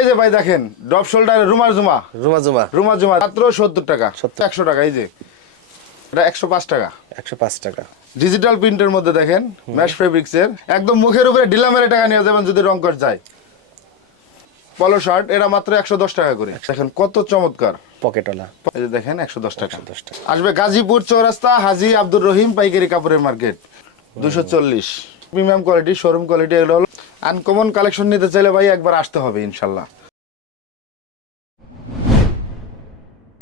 এই যে ভাই দেখেন ডপ শোল্ডার রুমার জুমা রুমা জুমা রুমার জুমা মাত্র সত্তর টাকা 70 একশো টাকা এই যে। এটা একশো পাঁচ টাকা। একশো পাঁচ টাকা। ডিজিটাল প্রিন্টের মধ্যে দেখেন ম্যাশ ফেব্রিক্স এর একদম মুখের উপরে ঢিলা মেরে টাকা নিয়ে যাবেন যদি রং কর যায়। পলো শার্ট এটা মাত্র একশো দশ টাকা করে। দেখেন কত চমৎকার। পকেটওয়ালা। এই যে দেখেন একশো দশ টাকা। দশ টাকা। আসবে গাজীপুর চৌরাস্তা হাজি আব্দুর রহিম পাইকারি কাপড়ের মার্কেট দুশো চল্লিশ। প্রিমিয়াম কোয়ালিটি শোরুম কোয়ালিটি এগুলো হলো আনকমন কালেকশন নিতে চাইলে ভাই একবার আসতে হবে, ইনশাল্লাহ।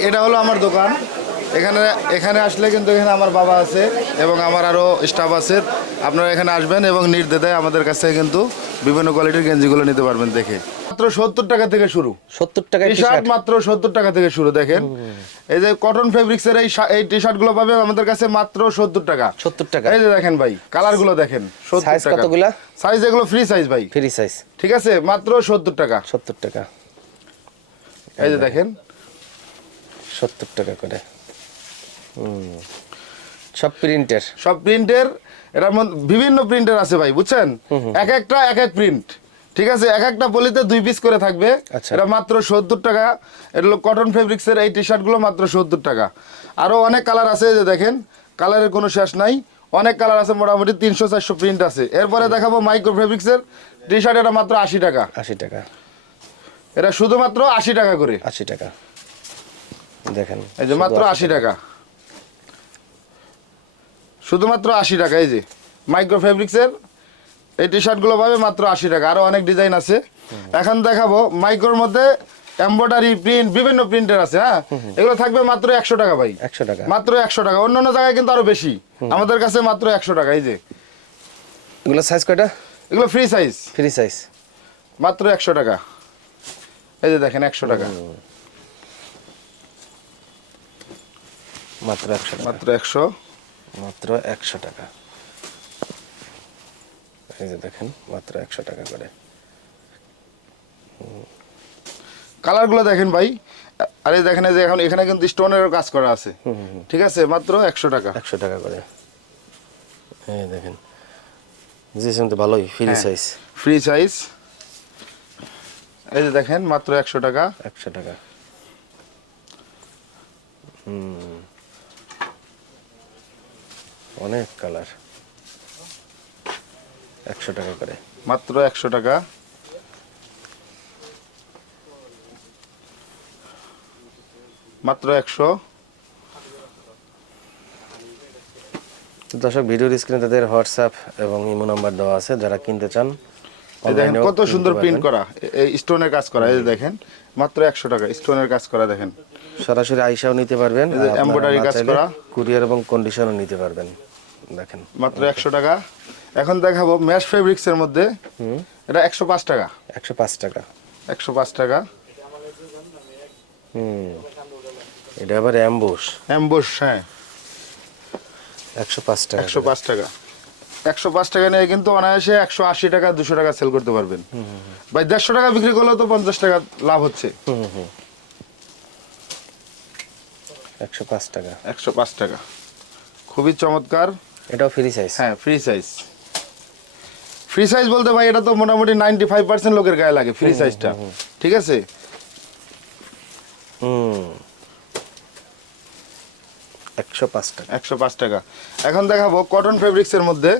এটা হলো আমার দোকান। এখানে এখানে আসলে কিন্তু এখানে আমার বাবা আছে এবং আমার আরও স্টাফ আছে। আপনারা এখানে আসবেন এবং নির্দেদায় আমাদের কাছে কিন্তু বিভিন্ন কোয়ালিটির গেঞ্জিগুলো নিতে পারবেন দেখে। মাত্র সত্তর টাকা থেকে শুরু। সত্তর টাকা টি শার্ট মাত্র সত্তর টাকা থেকে শুরু দেখেন। এই যে কটন ফেব্রিক্স এর এই এই টি শার্টগুলো পাবেন আমাদের কাছে মাত্র সত্তর টাকা। সত্তর টাকা। এই যে দেখেন ভাই কালারগুলো দেখেন সত্তর সাইজ কতগুলা? সাইজ এগুলো ফ্রি সাইজ ভাই। ফ্রি সাইজ ঠিক আছে মাত্র সত্তর টাকা। সত্তর টাকা। এই যে দেখেন। সত্তর টাকা করে। হুম। সব প্রিন্টের সব প্রিন্টের এটার মধ্যে বিভিন্ন প্রিন্টের আছে ভাই বুঝছেন? এক একটা এক এক প্রিন্ট ঠিক আছে? এক একটা পলিতে দুই পিস করে থাকবে। আচ্ছা। এটা মাত্র সত্তর টাকা। এটা কটন ফেব্রিক্স এর এই টি শার্টগুলো মাত্র সত্তর টাকা। আরও অনেক কালার আছে যে দেখেন। কালারের কোনো শেষ নাই। অনেক কালার আছে মোটামুটি তিনশো চারশো প্রিন্ট আছে। এরপরে দেখাবো মাইক্রো ফেব্রিক্স এর টি শার্ট এটা মাত্র আশি টাকা। আশি টাকা। এটা শুধুমাত্র আশি টাকা করে। আশি টাকা। দেখেন এই যে মাত্র আশি টাকা। শুধুমাত্র আশি টাকা এই যে মাইক্রো ফেব্রিক্সের এই টি শার্টগুলো পাবে মাত্র আশি টাকা আরও অনেক ডিজাইন আছে। এখন দেখাবো মাইক্রোর মধ্যে এমব্রয়ডারি প্রিন্ট বিভিন্ন প্রিন্টের আছে হ্যাঁ? এগুলো থাকবে মাত্র একশো টাকা ভাই। একশো টাকা। মাত্র একশো টাকা। অন্য অন্য জায়গায় কিন্তু আরও বেশি। আমাদের কাছে মাত্র একশো টাকা এই যে। এগুলো সাইজ কয়টা? এগুলো ফ্রি সাইজ ফ্রি সাইজ মাত্র একশো টাকা। এই যে দেখেন একশো টাকা। মাত্র একশো মাত্র একশো। মাত্র একশো টাকা। এই যে দেখেন মাত্র একশো টাকা করে। কালারগুলো দেখেন ভাই। আরে দেখেন যে এখন এখানে কিন্তু স্টোনের কাজ করা আছে। ঠিক আছে মাত্র একশো টাকা। একশো টাকা করে। এই দেখেন জিসেম তো ভালোই ফ্রি হ্যাঁ। সাইজ ফ্রি সাইজ এই যে দেখেন মাত্র একশো টাকা। একশো টাকা। হুম। অনেক কালার। একশো টাকা করে। মাত্র একশো টাকা। মাত্র একশো। দর্শক ভিডিওর স্ক্রিনে তাদের হোয়াটসঅ্যাপ এবং ইমো নাম্বার দেওয়া আছে যারা কিনতে চান দেখেন কত সুন্দর প্রিন্ট করা। এই স্টোনের কাজ করা এই দেখেন মাত্র একশো টাকা স্টোনের কাজ করা দেখেন। সরাসরি আইসাও নিতে পারবেন embroidery কাজ করা। কুরিয়ার এবং কন্ডিশনও নিতে পারবেন। দেখেন। মাত্র একশো টাকা। এখন দেখাবো ম্যাশ ফেব্রিক্স এর মধ্যে। এটা একশো পাঁচ টাকা। একশো পাঁচ টাকা। একশো পাঁচ টাকা। হুম। এটা আবার অ্যাম্বুশ অ্যাম্বুশ হ্যাঁ। একশো পাঁচ টাকা। একশো পাঁচ টাকা। একশো পাঁচ টাকা নিয়ে কিন্তু অনায়াসে একশো আশি টাকা দুশো টাকা সেল করতে পারবেন। ভাই দেড়শো টাকা বিক্রি করলেও তো পঞ্চাশ টাকা লাভ হচ্ছে। একশো পাঁচ টাকা। একশো পাঁচ টাকা। খুবই চমৎকার। এটাও ফ্রি সাইজ হ্যাঁ ফ্রি সাইজ ফ্রি সাইজ বলতে ভাই এটা তো মোটামুটি নাইনটি ফাইভ পার্সেন্ট লোকের গায়ে লাগে ফ্রি সাইজটা ঠিক আছে? হুম। একশো পাঁচ টাকা। একশো পাঁচ টাকা। এখন দেখাবো কটন ফেব্রিক্স এর মধ্যে।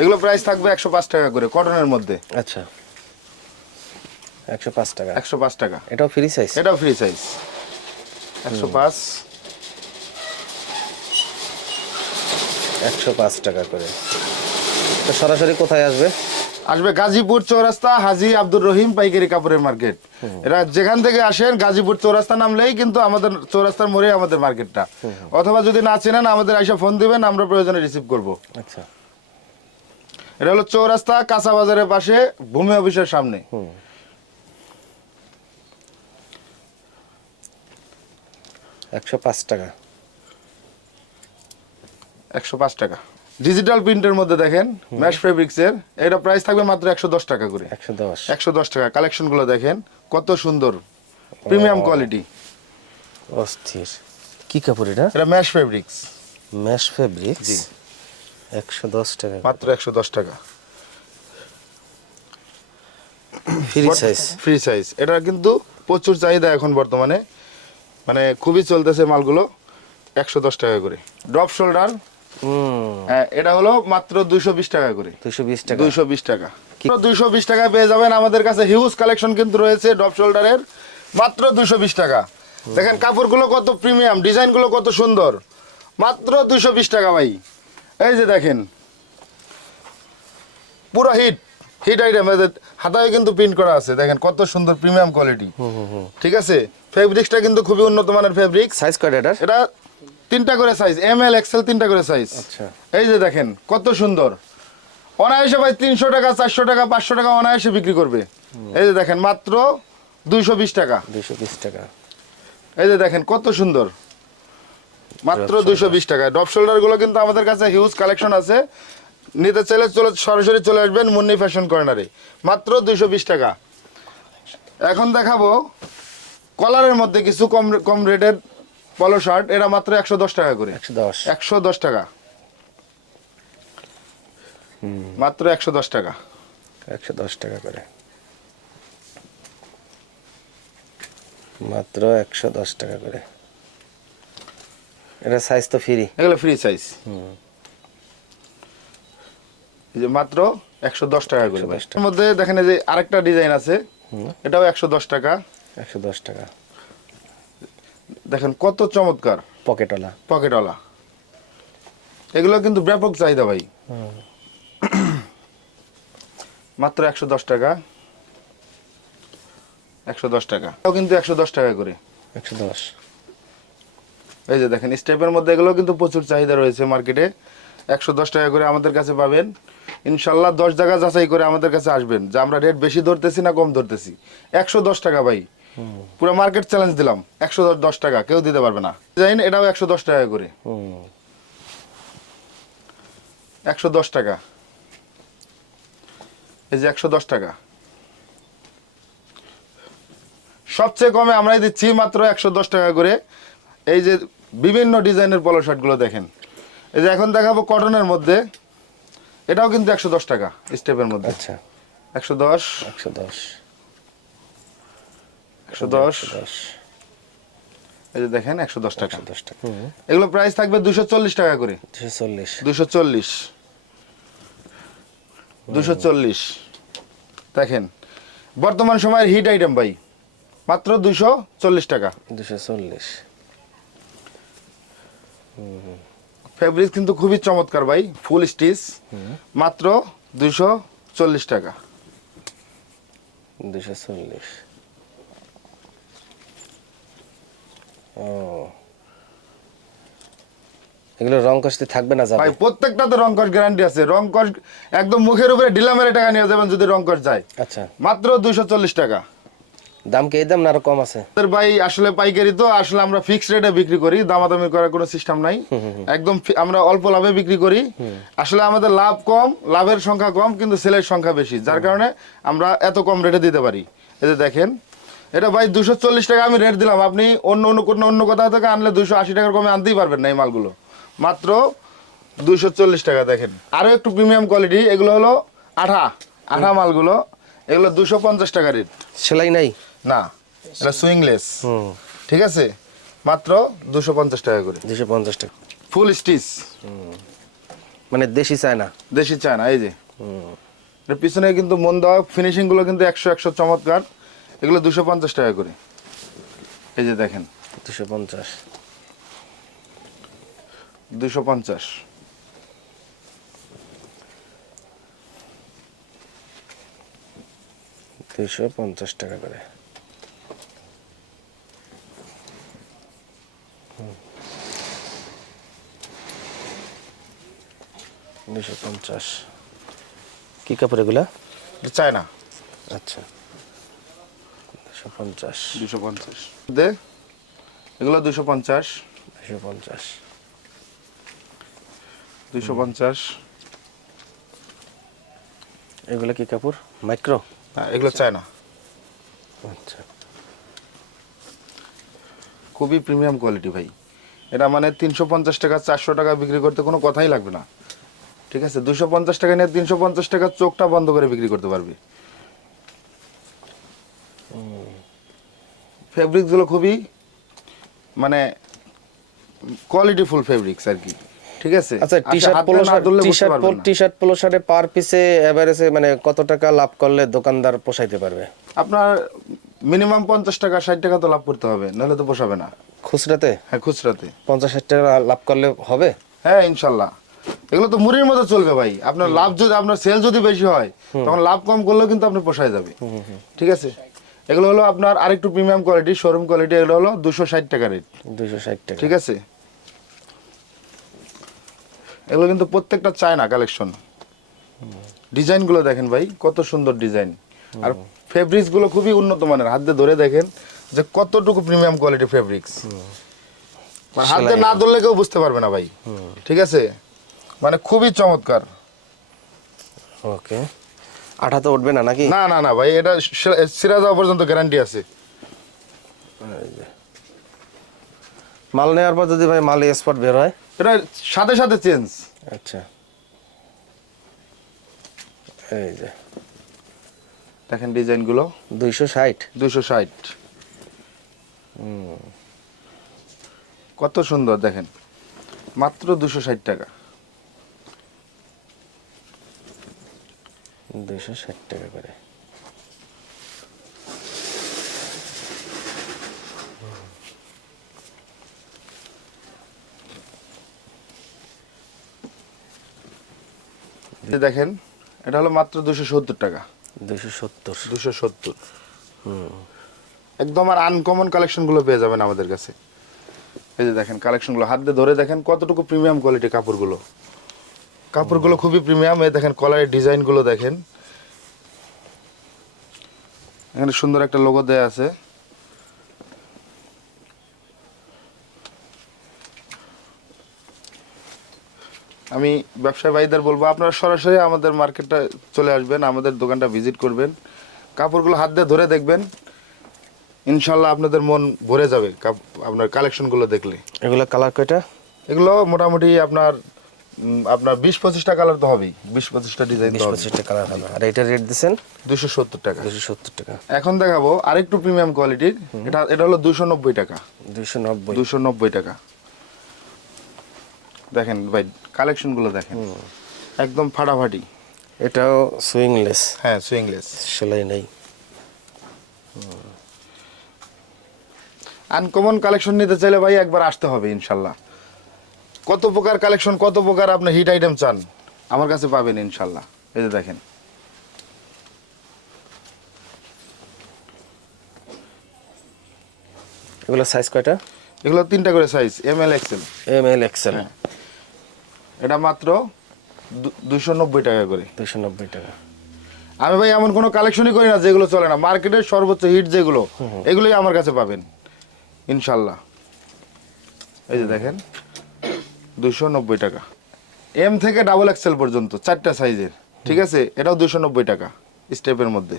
এগুলো প্রাইস থাকবে একশো পাঁচ টাকা করে কটনের মধ্যে। আচ্ছা। একশো পাঁচ টাকা। একশো পাঁচ টাকা। এটাও ফ্রি সাইজ এটাও ফ্রি সাইজ একশো পাঁচ। একশো পাঁচ টাকা করে। তো সরাসরি কোথায় আসবে? আসবে গাজীপুর চৌরাস্তা হাজি আব্দুর রহিম পাইকারি কাপড়ের মার্কেট। এরা যেখান থেকে আসেন গাজীপুর চৌরাস্তা নামলেই কিন্তু আমাদের চৌরাস্তার মোড়ে আমাদের মার্কেটটা। অথবা যদি না চেনেন আমাদের আইসা ফোন দিবেন আমরা প্রয়োজনে রিসিভ করব। আচ্ছা। এটা হলো চৌরাস্তা কাঁচা বাজারের পাশে ভূমি অফিসের সামনে। একশো পাঁচ টাকা। একশো পাঁচ টাকা। ডিজিটাল প্রিন্টের মধ্যে দেখেন ম্যাশ ফেব্রিক্স এর এটা প্রাইস থাকবে মাত্র একশো দশ টাকা করে। একশো দশ। টাকা। কালেকশনগুলো দেখেন কত সুন্দর। প্রিমিয়াম কোয়ালিটি অস্থির। কি কাপড় এটা? এটা ম্যাশ ফেব্রিক্স ম্যাশ ফেব্রিক্স জি। একশো দশ টাকা মাত্র একশো দশ টাকা। ফ্রি সাইজ ফ্রি সাইজ এটা কিন্তু প্রচুর চাহিদা এখন বর্তমানে। মানে খুবই চলতেছে মালগুলো। একশো দশ টাকা করে। ড্রপ শোল্ডার এটা হলো মাত্র দুইশো বিশ টাকা করে। দুইশো বিশ টাকা। দুইশো বিশ টাকা। দুইশো বিশ টাকায় পেয়ে যাবেন আমাদের কাছে হিউজ কালেকশন কিন্তু রয়েছে ড্রপ শোল্ডারের মাত্র দুইশো বিশ টাকা। দেখেন কাপড়গুলো কত প্রিমিয়াম ডিজাইনগুলো কত সুন্দর। মাত্র দুইশো বিশ টাকা ভাই। এই যে দেখেন পুরো হিট হিট আইটেম হাতায় কিন্তু প্রিন্ট করা আছে। দেখেন কত সুন্দর প্রিমিয়াম কোয়ালিটি ঠিক আছে? ফেব্রিক্সটা কিন্তু খুবই উন্নত মানের ফেব্রিক সাইজ কয়টা এটার? এটা তিনটা করে সাইজ এম এল এক্সেল তিনটা করে সাইজ আচ্ছা। এই যে দেখেন কত সুন্দর। অনায়াসে ভাই তিনশো টাকা চারশো টাকা পাঁচশো টাকা অনায়াসে বিক্রি করবে। এই যে দেখেন মাত্র দুইশো বিশ টাকা। দুইশো বিশ টাকা। এই যে দেখেন কত সুন্দর। মাত্র দুইশো বিশ টাকা। ডপ শোল্ডারগুলো কিন্তু আমাদের কাছে হিউজ কালেকশন আছে। নিতে চাইলে চলে সরাসরি চলে আসবেন মুন্নি ফ্যাশন কর্নারে মাত্র দুইশো বিশ টাকা। এখন দেখাবো কলারের মধ্যে কিছু কম কম রেটের পলো শার্ট এটা মাত্র একশো দশ টাকা করে। একশো দশ। টাকা। মাত্র একশো দশ টাকা। একশো দশ টাকা করে। মাত্র একশো দশ টাকা করে। এটা সাইজ তো ফ্রি এগুলো ফ্রি সাইজ এই যে মাত্র একশো দশ টাকা করে। 110 এর মধ্যে দেখেন যে আরেকটা ডিজাইন আছে। এটাও একশো দশ টাকা। একশো দশ টাকা। দেখেন কত চমৎকার। পকেটওয়ালা। পকেটওয়ালা। এগুলো কিন্তু ব্যাপক চাহিদা ভাই। মাত্র একশো দশ টাকা। একশো দশ টাকা। এটাও কিন্তু একশো দশ টাকা করে। একশো দশ। এই যে দেখেন স্টেপের মধ্যে এগুলো কিন্তু প্রচুর চাহিদা রয়েছে মার্কেটে। একশো দশ টাকা করে আমাদের কাছে পাবেন। ইনশাল্লাহ দশ জায়গা যাচাই করে আমাদের কাছে আসবেন। যে আমরা রেট বেশি ধরতেছি না কম ধরতেছি। একশো দশ টাকা ভাই। পুরো মার্কেট চ্যালেঞ্জ দিলাম। একশো দশ টাকা কেউ দিতে পারবে না। ডিজাইন এটাও একশো দশ টাকা করে। হুম একশো দশ টাকা। এই যে একশো দশ টাকা। সবচেয়ে কমে আমরাই দিচ্ছি মাত্র একশো দশ টাকা করে। এই যে বিভিন্ন ডিজাইনের পলো শার্টগুলো দেখেন। এই যে এখন দেখাবো কটনের মধ্যে। এটাও কিন্তু একশো দশ টাকা স্টেপের মধ্যে। আচ্ছা। একশো দশ। একশো দশ। একশো দশ। এই যে দেখেন একশো দশ টাকা। দশ টাকা। এগুলো প্রাইস থাকবে দুশো চল্লিশ টাকা করে। দুশো চল্লিশ। দুশো চল্লিশ। দুশো চল্লিশ। দেখেন বর্তমান সময়ের হিট আইটেম ভাই মাত্র দুশো চল্লিশ টাকা। দুশো চল্লিশ। ফেব্রিক কিন্তু খুবই চমৎকার ভাই ফুল স্টিচ মাত্র দুশো চল্লিশ টাকা। দুশো চল্লিশ। ও। এগুলো রং কষতে থাকবে না যাবে? ভাই প্রত্যেকটাতে রং কস গ্যারান্টি আছে। রং কস একদম মুখের উপরে ঢিলা মেরে টাকা নিয়ে যাবেন যদি রং কস যায়। আচ্ছা। মাত্র দুশো চল্লিশ টাকা। দাম কি দাম না আরও কম আছে? আমাদের ভাই আসলে পাইকারি তো আসলে আমরা ফিক্সড রেটে বিক্রি করি দামাদামি করার কোনো সিস্টেম নাই। একদম আমরা অল্প লাভে বিক্রি করি। আসলে আমাদের লাভ কম লাভের সংখ্যা কম কিন্তু সেলের সংখ্যা বেশি। যার কারণে আমরা এত কম রেটে দিতে পারি। এই যে দেখেন এটা ভাই দুশো চল্লিশ টাকা আমি রেট দিলাম। আপনি অন্য অন্য কোনো অন্য কোথাও থেকে আনলে দুশো আশি টাকার কমে আনতেই পারবেন না এই মালগুলো। মাত্র দুশো চল্লিশ টাকা দেখেন। আরও একটু প্রিমিয়াম কোয়ালিটি এগুলো হলো আঠা। আঠা মালগুলো এগুলো দুশো পঞ্চাশ টাকা রেট সেলাই নাই? না এটা সুইংলেস হুম। ঠিক আছে? মাত্র দুশো পঞ্চাশ টাকা করে। দুশো পঞ্চাশ টাকা। ফুল স্টিচ মানে দেশি চায় না? দেশি চায়না এই যে। পিছনে কিন্তু মন দেওয়া ফিনিশিংগুলো কিন্তু একশো একশো চমৎকার। এগুলো দুশো পঞ্চাশ টাকা করে। এই যে দেখেন। দুশো পঞ্চাশ। দুশো পঞ্চাশ। দুশো পঞ্চাশ টাকা করে। দুশো পঞ্চাশ। কি কাপড় এগুলা? চায়না। আচ্ছা। দুশো পঞ্চাশ। দুশো পঞ্চাশ। দে। এগুলো দুশো পঞ্চাশ। দুশো পঞ্চাশ। দুশো পঞ্চাশ। এগুলা কি কাপড়? মাইক্রো? হ্যাঁ এগুলো চায়না। আচ্ছা। খুবই প্রিমিয়াম কোয়ালিটি ভাই। এটা মানে তিনশো পঞ্চাশ টাকা চারশো টাকা বিক্রি করতে কোনো কথাই লাগবে না। ঠিক আছে দুশো পঞ্চাশ টাকা নিয়ে তিনশো পঞ্চাশ টাকা চোখটা বন্ধ করে বিক্রি করতে পারবে। ফেব্রিক্সগুলো খুবই মানে কোয়ালিটিফুল ফেব্রিক্স আর কি। ঠিক আছে? আচ্ছা T shirt polo shirt T shirt না। টি শার্ট পোলো শার্টে পার পিসে এভারেজে মানে কত টাকা লাভ করলে দোকানদার পোষাইতে পারবে? আপনার মিনিমাম পঞ্চাশ টাকা ষাট টাকা তো লাভ করতে হবে নাহলে তো পোষাবে না। খুচরাতে? হ্যাঁ খুচরাতে। পঞ্চাশ ষাট টাকা লাভ করলে হবে? হ্যাঁ ইনশাল্লাহ। এগুলো তো মুড়ির মতো চলবে ভাই। আপনার লাভ যদি আপনার সেল যদি বেশি হয় তখন লাভ কম করলেও কিন্তু আপনি পোষায় যাবে। ঠিক আছে? এগুলো হলো আপনার আরেকটু প্রিমিয়াম কোয়ালিটি শোরুম কোয়ালিটি এগুলো হলো দুশো ষাট টাকা রেট দুশো ষাট টাকা। ঠিক আছে? এগুলো কিন্তু প্রত্যেকটা চায়না কালেকশন ডিজাইনগুলো দেখেন ভাই কত সুন্দর ডিজাইন। আর ফেব্রিক্সগুলো খুবই উন্নত মানের। হাত দিয়ে ধরে দেখেন যে কতটুকু প্রিমিয়াম কোয়ালিটি ফেব্রিক্স হাতে না ধরলে কেউ বুঝতে পারবে না ভাই। ঠিক আছে? মানে খুবই চমৎকার। ওকে। আঠা তো উঠবে না নাকি? না না না ভাই এটা সিরা যাওয়া পর্যন্ত গ্যারান্টি আছে। মাল নেওয়ার পর যদি ভাই মাল স্পট বের হয়? এটা সাথে সাথে চেঞ্জ আচ্ছা। এই যে। দেখেন ডিজাইনগুলো। দুইশো ষাট। দুশো ষাট। কত সুন্দর দেখেন। মাত্র দুশো ষাট টাকা। দুইশো ষাট টাকা করে। দেখেন এটা হলো মাত্র দুশো সত্তর টাকা। দুশো সত্তর। দুশো সত্তর। একদম আর আনকমন কালেকশনগুলো পেয়ে যাবেন আমাদের কাছে। এই যে দেখেন কালেকশনগুলো হাত দিয়ে ধরে দেখেন কতটুকু প্রিমিয়াম কোয়ালিটি কাপড়গুলো। কাপড়গুলো খুবই প্রিমিয়াম এই দেখেন কলারের ডিজাইনগুলো দেখেন। এখানে সুন্দর একটা লোগো দেয়া আছে। আমি ব্যবসায়ী ভাইদের বলব আপনারা সরাসরি আমাদের মার্কেটটা চলে আসবেন আমাদের দোকানটা ভিজিট করবেন। কাপড়গুলো হাত দিয়ে ধরে দেখবেন ইনশাল্লাহ আপনাদের মন ভরে যাবে কাপ- আপনার কালেকশনগুলো দেখলে। এগুলো কালার কয়টা? এগুলো মোটামুটি আপনার আপনার বিশ পঁচিশটা কালার তো হবেই। বিশ পঁচিশটা ডিজাইন বিশ পঁচিশটা কালার হবে। আর এটা রেট দিচ্ছেন দুশো সত্তর টাকা। দুশো সত্তর টাকা। এখন দেখাবো আরেকটু প্রিমিয়াম কোয়ালিটির এটা এটা হলো দুশো নব্বই টাকা। দুইশো নব্বই। দুশো নব্বই টাকা। দেখেন ভাই কালেকশনগুলো দেখেন। একদম ফাটাফাটি। এটাও সুইংলেস হ্যাঁ সুইংলেস সেলাই নেই। আনকমন কালেকশন নিতে চাইলে ভাই একবার আসতে হবে ইনশাল্লাহ। কত প্রকার কালেকশন কত প্রকার আপনি হিট আইটেম চান? আমার কাছে পাবেন ইনশাল্লাহ। এই যে দেখেন। এগুলো সাইজ কয়টা? এগুলো তিনটা করে size M L XL M L XL এটা মাত্র দুশো নব্বই টাকা করে। দুশো নব্বই টাকা। আমি ভাই এমন কোনো কালেকশনই করি না যেগুলো চলে না। মার্কেটের সর্বোচ্চ হিট যেগুলো এগুলোই আমার কাছে পাবেন ইনশাল্লাহ। এই যে দেখেন। দুশো নব্বই টাকা। এম থেকে ডাবল এক্সেল পর্যন্ত চারটা সাইজের ঠিক আছে? এটাও দুশো নব্বই টাকা স্টেপের মধ্যে।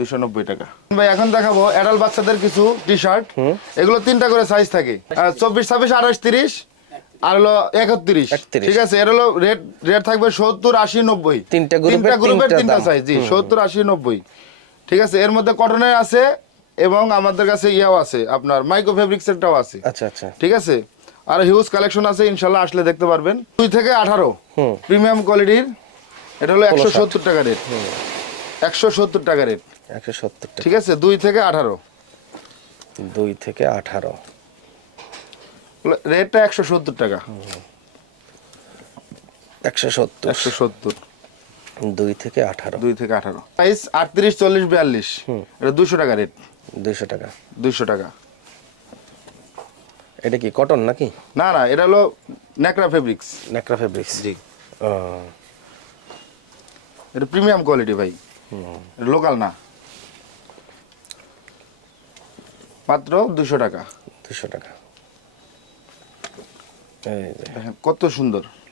দুশো নব্বই। টাকা। ভাই এখন দেখাবো অ্যাডাল বাচ্চাদের কিছু টি শার্ট এগুলো তিনটা করে সাইজ থাকে। চব্বিশ ছাব্বিশ আঠাশ তিরিশ আর হলো একত্রিশ। 31 ঠিক আছে? এর হলো রেট রেট থাকবে সত্তর আশি নব্বই। তিনটা গ্রুপের তিনটা। সাইজ জি সত্তর আশি নব্বই। ঠিক আছে? এর মধ্যে কটনের আছে এবং আমাদের কাছে ইয়াও আছে আপনার মাইক্রো ফেব্রিক্সেরটাও আছে। আচ্ছা আচ্ছা। ঠিক আছে? আর হিউজ কালেকশন আছে ইনশাল্লাহ আসলে দেখতে পারবেন। দুই থেকে আঠারো। প্রিমিয়াম কোয়ালিটির এটা হলো একশো সত্তর টাকা রেট একশো সত্তর টাকা রেট একশো সত্তর ঠিক আছে? দুই থেকে আঠারো। দুই থেকে আঠারো। রেটটা একশো সত্তর টাকা। একশো সত্তর। একশো সত্তর। দুই থেকে আঠারো। দুই থেকে আঠারো। প্রাইস আটত্রিশ চল্লিশ বিয়াল্লিশ। এটা দুশো টাকা রেট দুইশো টাকা। দুশো টাকা। এটা কি কটন নাকি? না না এটা হলো ন্যাকড়া ফেব্রিক্স ন্যাকড়া ফেব্রিক্স জি। এটা প্রিমিয়াম কোয়ালিটি ভাই। লোকাল না। মাত্র দুশো টাকা। দুশো টাকা। কত সুন্দর।